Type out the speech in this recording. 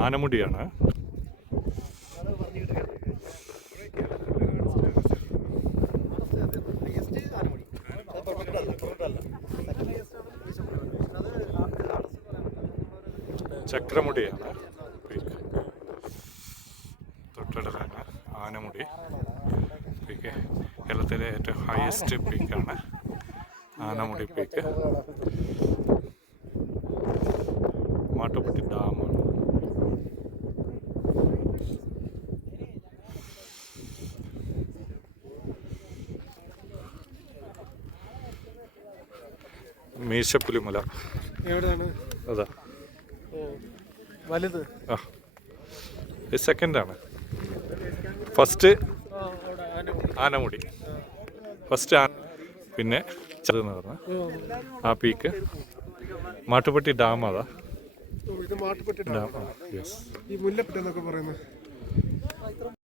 ആനമുടിയാണ്. ചക്രമുടിയാണ് peak. തൊട്ടടുത്താണ് Anamudi peak. കേരളത്തിലെ ഏറ്റവും ഹയസ്റ്റ് പീക്കാണ് ആനമുടി പീക്ക്. മാട്ടുപ്പെട്ടി ഡാമാണ്. മീശപ്പുലിമല എവിടെയാണ്? അതാ വലുത്. ആ സെക്കൻഡാണ്. ഫസ്റ്റ് ആനമുടി, ഫസ്റ്റ് പിന്നെ ചെറുതെന്ന് പറഞ്ഞ ആ പീക്ക്. മാട്ടുപ്പെട്ടി ഡാം അതാ. ഇത് മാട്ടുപ്പെട്ടി ഡാം. യെസ്. ഈ മുല്ലപ്പെട്ടി എന്നൊക്കെ പറയുന്നത്